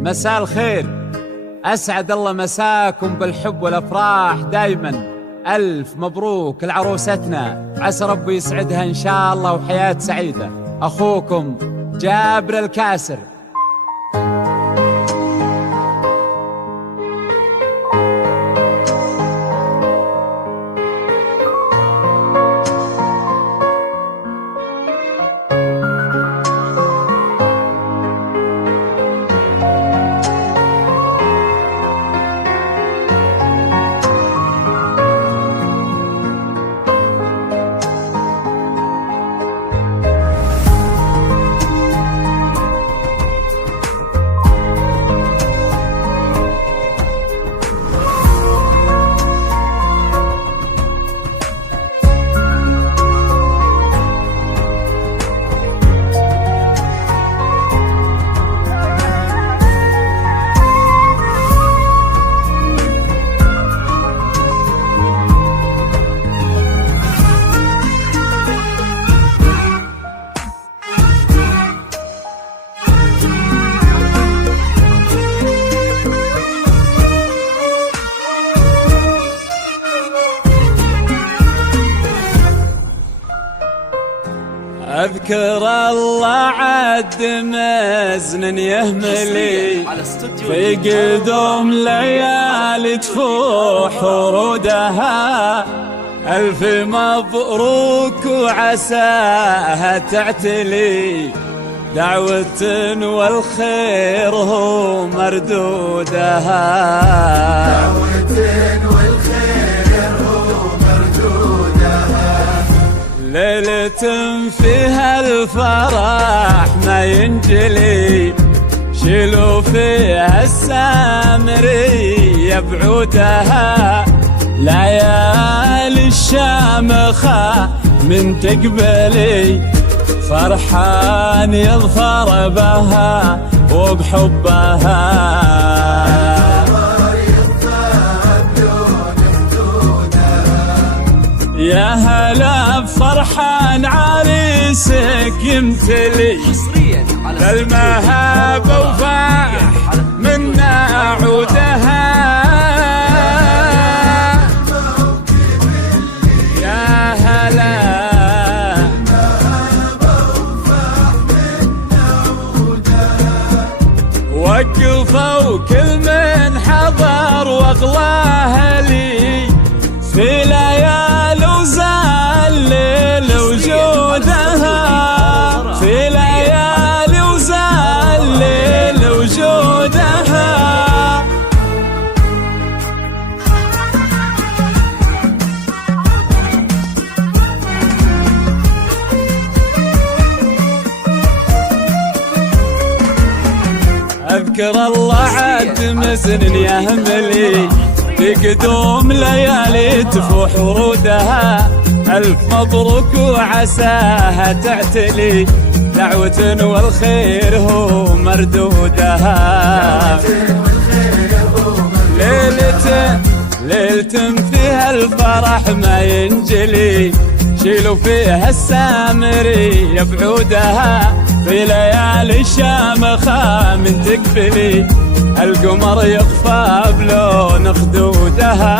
مساء الخير، أسعد الله مساكم بالحب والأفراح دايما. ألف مبروك لعروستنا، عسى ربي يسعدها إن شاء الله وحياة سعيدة. أخوكم جابر الكاسر. أذكر الله عد مزن يهملي في قدوم ليالي تفوح ورودها. ألف مبروك وعساها تعتلي، دعوة والخير هو مردودها. ليلة فيها الفرح ما ينجلي، شيلوا فيها السامرية بعودها. ليالي الشامخة من تقبلي، فرحان يظفر بها وبحبها. يا هلا بفرحان عريسك يمتلي، بالمهابة وفاح منا عودها. يا هلا وقفوا كل من حضر واغلاه لي، في ليالي وزال وجودها. في ليالي وزال وجودها. أذكر الله عد مزن يهملي، في قدوم ليالي تفوح ورودها. ألف مبروك وعساها تعتلي، دعوة والخير هو مردودها. ليلة فيها الفرح ما ينجلي، شيلوا فيها السامرية بعودها. في ليالي الشامخة من تقبلي، القمر يخفى بلون خدودها.